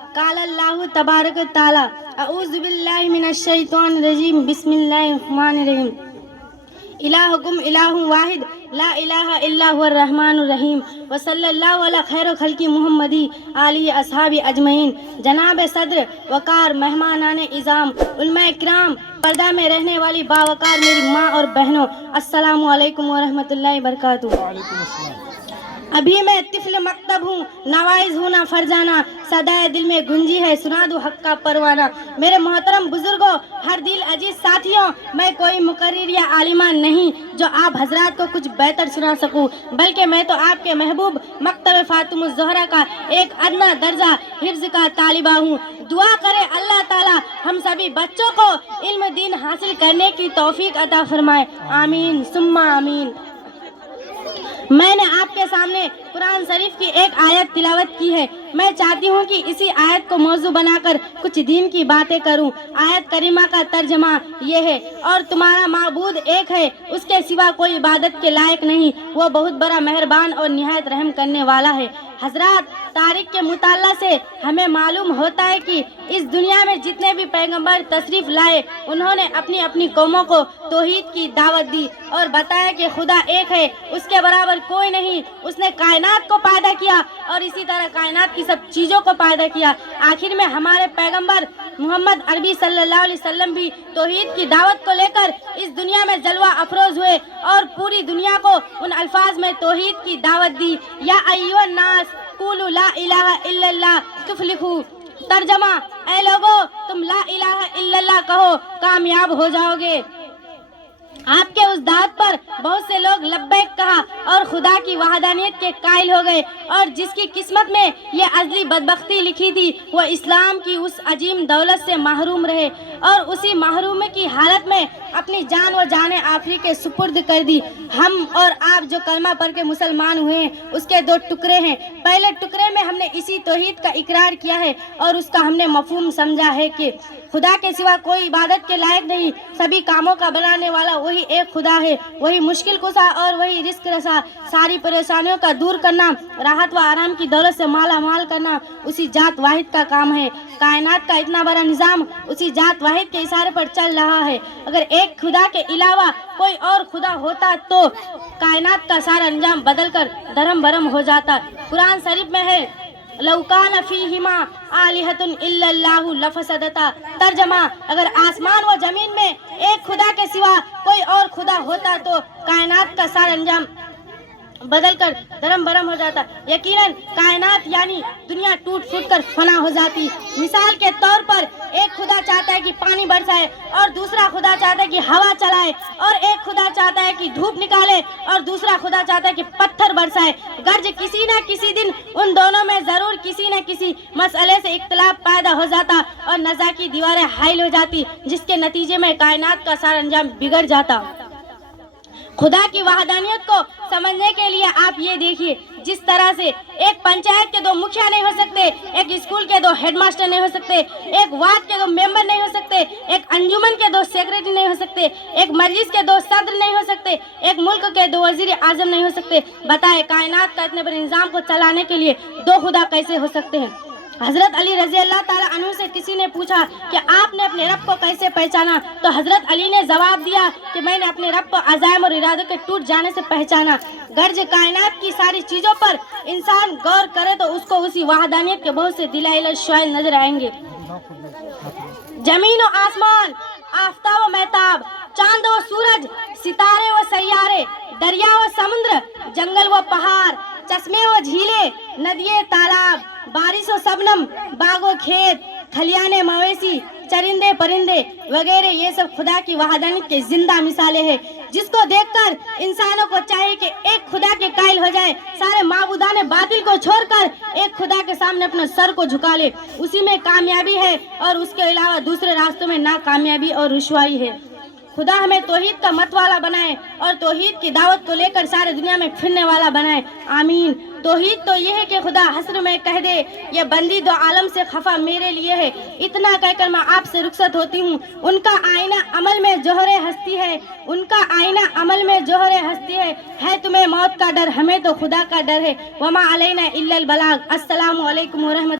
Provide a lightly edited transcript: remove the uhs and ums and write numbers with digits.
قال اللہ تبارک و تعالی اعوذ باللہ من الشیطان الرجیم بسم اللہ الرحمن الرحیم الہکم الہ واحد لا الہ الا هو الرحمن الرحیم وصلی اللہ علی خیر خلق محمدی آلہ اصحاب اجمعین۔ جناب صدر، وقار مہمانان اعظام، علماء کرام، پردہ میں رہنے والی باوقار میری ماں اور بہنوں، السلام علیکم ورحمۃ اللہ وبرکاتہ۔ ابھی میں طفل مکتب ہوں، نوائز ہوں نہ فرزانہ، صدائے دل میں گنجی ہے سنا دو حق کا پروانہ۔ میرے محترم بزرگوں، ہر دل عزیز ساتھیوں، میں کوئی مقرر یا عالمہ نہیں جو آپ حضرات کو کچھ بہتر سنا سکوں، بلکہ میں تو آپ کے محبوب مکتب فاطمہ الزہرا کا ایک ادنیٰ درجہ حفظ کا طالبہ ہوں۔ دعا کرے اللہ تعالی ہم سبھی بچوں کو علم دین حاصل کرنے کی توفیق عطا فرمائے، آمین ثم آمین۔ میں نے آپ کے سامنے قرآن شریف کی ایک آیت تلاوت کی ہے۔ میں چاہتی ہوں کہ اسی آیت کو موضوع بنا کر کچھ دین کی باتیں کروں۔ آیت کریمہ کا ترجمہ یہ ہے، اور تمہارا معبود ایک ہے، اس کے سوا کوئی عبادت کے لائق نہیں، وہ بہت بڑا مہربان اور نہایت رحم کرنے والا ہے۔ حضرات، تاریخ کے مطالعہ سے ہمیں معلوم ہوتا ہے کہ اس دنیا میں جتنے بھی پیغمبر تشریف لائے، انہوں نے اپنی اپنی قوموں کو توحید کی دعوت دی اور بتایا کہ خدا ایک ہے، اس کے برابر کوئی نہیں، اس نے کائنات کو پیدا کیا اور اسی طرح کائنات کی سب چیزوں کو پیدا کیا۔ آخر میں ہمارے پیغمبر محمد عربی صلی اللہ علیہ وسلم بھی توحید کی دعوت کو لے کر اس دنیا میں جلوہ افروز ہوئے اور پوری دنیا کو ان الفاظ میں توحید کی دعوت دی، یا ایھا الناس قولوا لا الہ الا اللہ تفلحوا۔ ترجمہ، اے لوگو تم لا الہ الا اللہ کہو، کامیاب ہو جاؤ گے۔ آپ کے اس دعوت پر بہت سے لوگ لبیک کہا اور خدا کی وحدانیت کے قائل ہو گئے، اور جس کی قسمت میں یہ ازلی بدبختی لکھی تھی وہ اسلام کی اس عظیم دولت سے محروم رہے اور اسی محرومی کی حالت میں اپنی جان و جان آخری کے سپرد کر دی۔ ہم اور آپ جو کلمہ پڑھ کے مسلمان ہوئے ہیں اس کے دو ٹکڑے ہیں۔ پہلے ٹکڑے میں ہم نے اسی توحید کا اقرار کیا ہے اور اس کا ہم نے مفہوم سمجھا ہے کہ خدا کے سوا کوئی عبادت کے لائق نہیں، سبھی کاموں کا بنانے والا وہی ایک خدا ہے، وہی مشکل کشا اور وہی رزق رسا، ساری پریشانیوں کا دور کرنا، راحت و آرام کی دولت سے مالا مال کرنا اسی ذات واحد کا کام ہے۔ کائنات کا اتنا بڑا نظام اسی ذات واحد کے اشارے پر چل رہا ہے۔ اگر ایک خدا کے علاوہ کوئی اور خدا ہوتا تو کائنات کا سارا نظام بدل کر دھرم برم ہو جاتا۔ قرآن شریف میں ہے لو کان فیہما آلہۃ الا اللہ لفسدتا۔ ترجمہ، اگر آسمان و زمین میں ایک خدا کے سوا کوئی اور خدا ہوتا تو کائنات کا سارا انجام بدل کر دھرم برم ہو جاتا۔ یقیناً کائنات یعنی دنیا ٹوٹ پھوٹ کر فنا ہو جاتی۔ مثال کے طور پر ایک خدا چاہتا ہے کہ پانی برسائے اور دوسرا خدا چاہتا ہے کہ ہوا چلائے، اور ایک خدا چاہتا ہے کہ دھوپ نکالے اور دوسرا خدا چاہتا ہے کہ پتھر برسائے۔ گرج کسی نہ کسی دن ان دونوں میں ضرور کسی نہ کسی مسئلے سے اختلاف پیدا ہو جاتا اور نزاع کی دیواریں حائل ہو جاتی، جس کے نتیجے میں کائنات کا سارا انجام بگڑ جاتا۔ خدا کی وحدانیت کو سمجھنے کے لیے آپ یہ دیکھیے، جس طرح سے ایک پنچایت کے دو مکھیا نہیں ہو سکتے، ایک اسکول کے دو ہیڈ ماسٹر نہیں ہو سکتے، ایک وارڈ کے دو ممبر نہیں ہو سکتے، ایک انجمن کے دو سیکریٹری نہیں ہو سکتے، ایک مجلس کے دو صدر نہیں ہو سکتے، ایک ملک کے دو وزیر اعظم نہیں ہو سکتے۔ بتائیں کائنات کا اتنے بڑے نظام کو چلانے کے لیے دو خدا کیسے ہو سکتے ہیں؟ حضرت علی رضی اللہ تعالیٰ عنہ سے کسی نے پوچھا کہ آپ نے اپنے رب کو کیسے پہچانا؟ تو حضرت علی نے جواب دیا کہ میں نے اپنے رب کو عزائم اور ارادوں کے ٹوٹ جانے سے پہچانا۔ گرج کائنات کی ساری چیزوں پر انسان غور کرے تو اس کو اسی وحدانیت کے بہت سے دلائل شائل نظر آئیں گے۔ زمین و آسمان، آفتاب و مہتاب، چاند و سورج، ستارے و سیارے، دریا و سمندر، جنگل و پہاڑ، چشمے و جھیلیں، ندیے تالاب، بارش و شبنم، باغ و کھیت، کھلیان مویشی، چرندے پرندے وغیرہ، یہ سب خدا کی وحدانیت کے زندہ مثالیں ہیں، جس کو دیکھ کر انسانوں کو چاہیے کہ ایک خدا کے قائل ہو جائے، سارے معبودان باطل کو چھوڑ کر ایک خدا کے سامنے اپنا سر کو جھکا لے، اسی میں کامیابی ہے اور اس کے علاوہ دوسرے راستوں میں ناکامیابی اور رسوائی ہے۔ خدا ہمیں توحید کا مت والا بنائے اور توحید کی دعوت کو لے کر سارے دنیا میں پھرنے والا بنائے، آمین۔ توحید تو یہ ہے کہ خدا حسر میں کہہ دے یہ بندی دو عالم سے خفا میرے لیے ہے۔ اتنا کہہ کر میں آپ سے رخصت ہوتی ہوں۔ ان کا آئینہ عمل میں جوہر ہستی ہے، ان کا آئینہ عمل میں جوہر ہستی ہے تمہیں موت کا ڈر، ہمیں تو خدا کا ڈر ہے۔ وما علینا الا البلاغ۔ السلام علیکم ورحمۃ